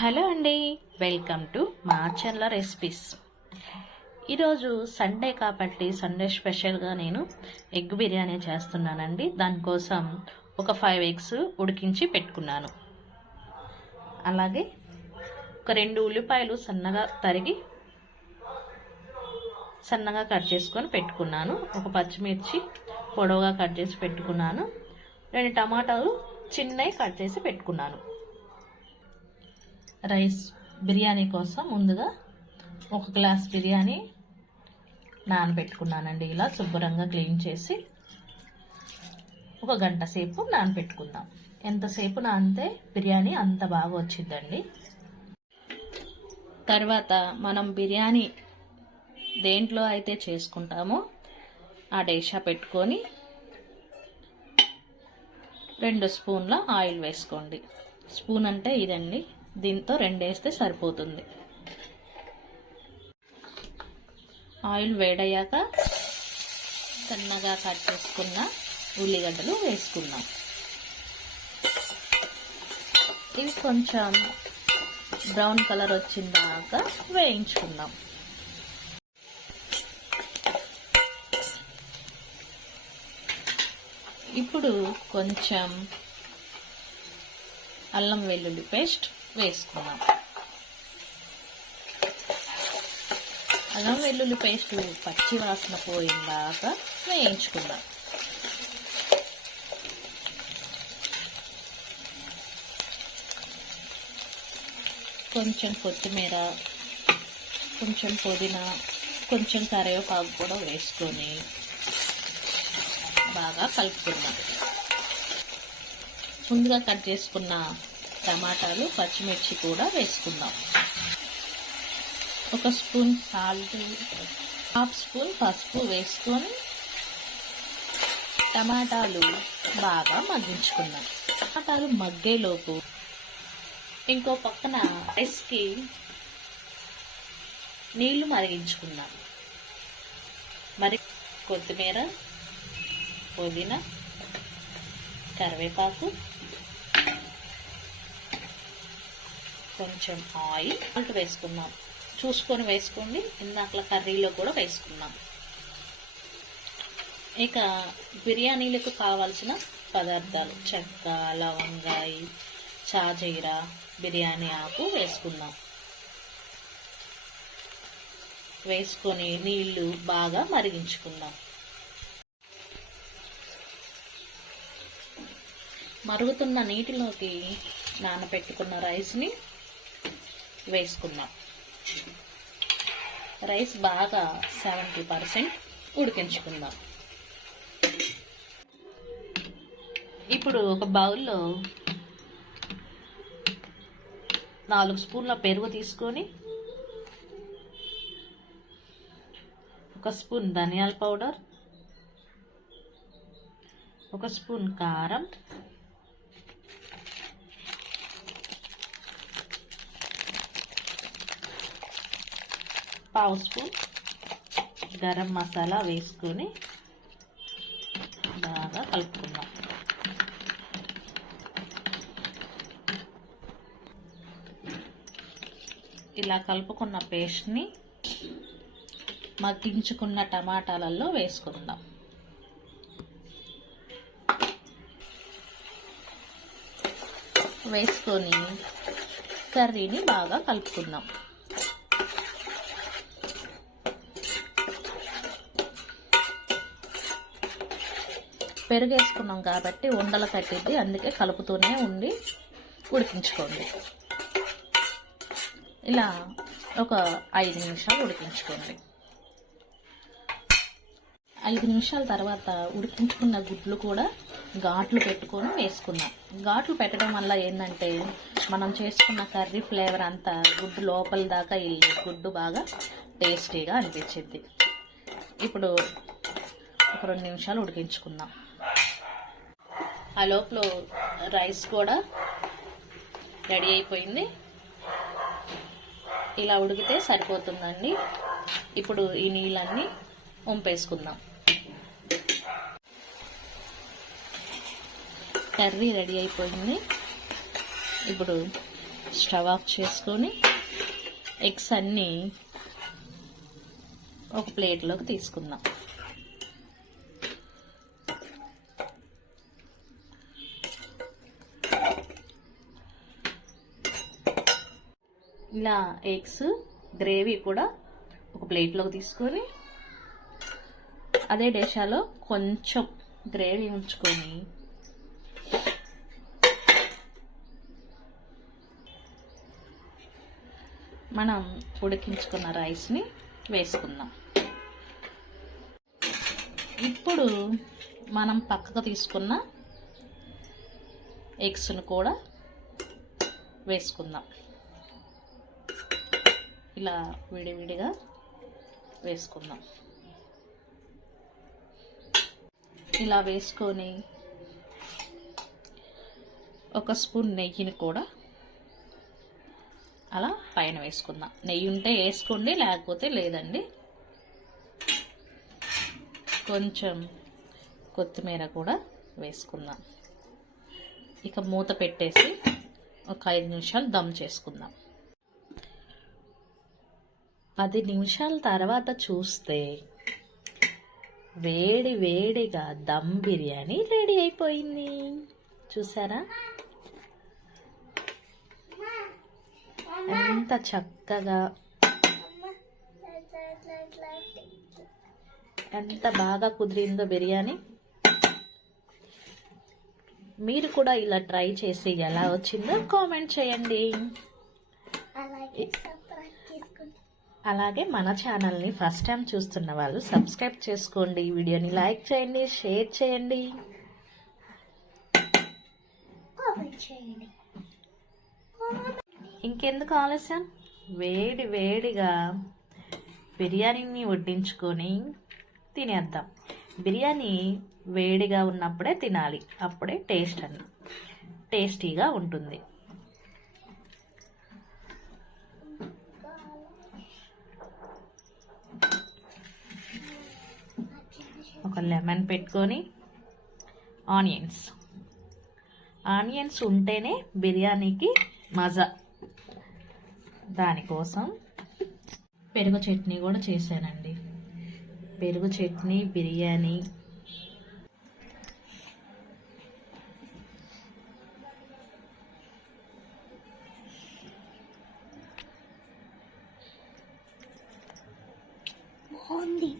Hello అండి, welcome to మా channel recipes. ఈరోజు సండే కాబట్టి సండే స్పెషల్గా నేను ఎగ్ బిర్యానీ చేస్తున్నానండి. దానికోసం ఒక 5 ఎగ్స్ ఉడికించి పెట్టుకున్నాను. అలాగే ఒక 2 ఉల్లిపాయలు సన్నగా తరిగి సన్నగా కట్ చేసుకొని పెట్టుకున్నాను. ఒక పచ్చిమిర్చి పొడవుగా కట్ చేసి పెట్టుకున్నాను. 2 టమాటాలు చిన్నవి కట్ చేసి పెట్టుకున్నాను. రైస్ బిర్యానీ కోసం ముందుగా 1 గ్లాస్ బిర్యానీ నానబెట్టుకున్నానండి. ఇలా శుభ్రంగా క్లీన్ చేసి 1 గంట సేపు నానబెట్టుకుందాం. ఎంతసేపు నానితే బిర్యానీ అంత బాగా వచ్చిందండి. తర్వాత మనం బిర్యానీ దేంట్లో అయితే చేసుకుంటామో ఆ డేషా పెట్టుకొని 2 స్పూన్ల ఆయిల్ వేసుకోండి. స్పూన్ అంటే ఇదండి, దీంతో 2 వేస్తే సరిపోతుంది. ఆయిల్ వేడయ్యాక సన్నగా కట్ చేసుకున్న ఉల్లిగడ్డలు వేసుకుందాం. ఇవి కొంచెం బ్రౌన్ కలర్ వచ్చిన దాకా వేయించుకుందాం. ఇప్పుడు కొంచెం అల్లం వెల్లుల్లి పేస్ట్ వేసుకుందాం. అల్లం వెల్లుల్లి పేస్ట్ పచ్చి వాసన పోయిందాక వేయించుకుందాం. కొంచెం కొత్తిమీర, కొంచెం పుదీనా, కొంచెం కరివేపాకు కూడా వేసుకొని బాగా కలుపుకుందాం. ముందుగా కట్ చేసుకున్న టమాటాలు, పచ్చిమిర్చి కూడా వేసుకుందాం. 1 స్పూన్ సాల్ట్, 1/2 స్పూన్ పసుపు వేసుకొని టమాటాలు బాగా మగ్గించుకుందాం. టమాటాలు మగ్గేలోపు ఇంకో పక్కన రైస్కి నీళ్లు మరిగించుకుందాం. మరి కొత్తిమీర, పుదీనా, కరివేపాకు, కొంచెం ఆయిల్ వేసుకుందాం. చూసుకొని వేసుకోండి. ఇందాకలా కర్రీలో కూడా వేసుకున్నాం. ఇక బిర్యానీలకు కావాల్సిన పదార్థాలు చెక్క, లవంగాయ, షాజీరా, బిర్యానీ ఆకు వేసుకుందాం. వేసుకొని నీళ్లు బాగా మరిగించుకుందాం. మరుగుతున్న నీటిలోకి నానబెట్టుకున్న రైస్ని వేసుకుందాం. రైస్ బాగా 70% ఉడికించుకుందాం. ఇప్పుడు ఒక బౌల్లో 4 స్పూన్ల పెరుగు తీసుకొని 1 స్పూన్ ధనియాల పౌడర్, 1 స్పూన్ కారం, 1/2 స్పూన్ గరం మసాలా వేసుకొని బాగా కలుపుకుందాం. ఇలా కలుపుకున్న పేస్ట్ని మగ్గించుకున్న టమాటాలలో వేసుకుందాం. వేసుకొని కర్రీని బాగా కలుపుకుందాం. పెరుగు వేసుకున్నాం కాబట్టి ఉండలు కట్టిద్ది, అందుకే కలుపుతూనే ఉండి ఉడికించుకోండి. ఇలా ఒక 5 నిమిషాలు ఉడికించుకోండి. 5 నిమిషాల తర్వాత ఉడికించుకున్న గుడ్లు కూడా ఘాట్లు పెట్టుకొని వేసుకున్నాం. ఘాట్లు పెట్టడం వల్ల ఏంటంటే మనం చేసుకున్న కర్రీ ఫ్లేవర్ అంతా గుడ్డు లోపల దాకా వెళ్ళి గుడ్డు బాగా టేస్టీగా అనిపించింది. ఇప్పుడు ఒక 2 నిమిషాలు ఉడికించుకుందాం. ఆ లోపల రైస్ కూడా రెడీ అయిపోయింది. ఇలా ఉడికితే సరిపోతుందండి. ఇప్పుడు ఈ నీళ్ళన్నీ వంపేసుకుందాం. కర్రీ రెడీ అయిపోయింది. ఇప్పుడు స్టవ్ ఆఫ్ చేసుకొని ఎగ్స్ అన్నీ ఒక ప్లేట్లోకి తీసుకుందాం. ఇలా ఎగ్స్ గ్రేవీ కూడా ఒక ప్లేట్లోకి తీసుకొని అదే డేషాలో కొంచెం గ్రేవీ ఉంచుకొని మనం ఉడికించుకున్న రైస్ని వేసుకుందాం. ఇప్పుడు మనం పక్కకు తీసుకున్న ఎగ్స్ను కూడా వేసుకుందాం. ఇలా విడివిడిగా వేసుకుందాం. ఇలా వేసుకొని ఒక స్పూన్ నెయ్యిని కూడా అలా పైన వేసుకుందాం. నెయ్యి ఉంటే వేసుకోండి, లేకపోతే లేదండి. కొంచెం కొత్తిమీర కూడా వేసుకుందాం. ఇక మూత పెట్టేసి ఒక 5 నిమిషాలు దమ్ చేసుకుందాం. 10 నిమిషాల తర్వాత చూస్తే వేడి వేడిగా దమ్ బిర్యానీ రెడీ అయిపోయింది. చూసారా ఎంత చక్కగా, ఎంత బాగా కుదిరిందో బిర్యానీ. మీరు కూడా ఇలా ట్రై చేసి ఎలా వచ్చిందో కామెంట్ చేయండి. అలాగే మన ఛానల్ని ఫస్ట్ టైం చూస్తున్న వాళ్ళు సబ్స్క్రైబ్ చేసుకోండి. వీడియోని లైక్ చేయండి, షేర్ చేయండి. ఇంకెందుకు ఆలస్యం, వేడి వేడిగా బిర్యానీని వడ్డించుకొని తినేద్దాం. బిర్యానీ వేడిగా ఉన్నప్పుడే తినాలి, అప్పుడే టేస్టీగా ఉంటుంది. ఒక లెమన్ పెట్టుకొని ఆనియన్స్ ఉంటేనే బిర్యానీకి మజా. దానికోసం పెరుగు చట్నీ కూడా చేశానండి. పెరుగు చట్నీ, బిర్యానీ. బాగుంది.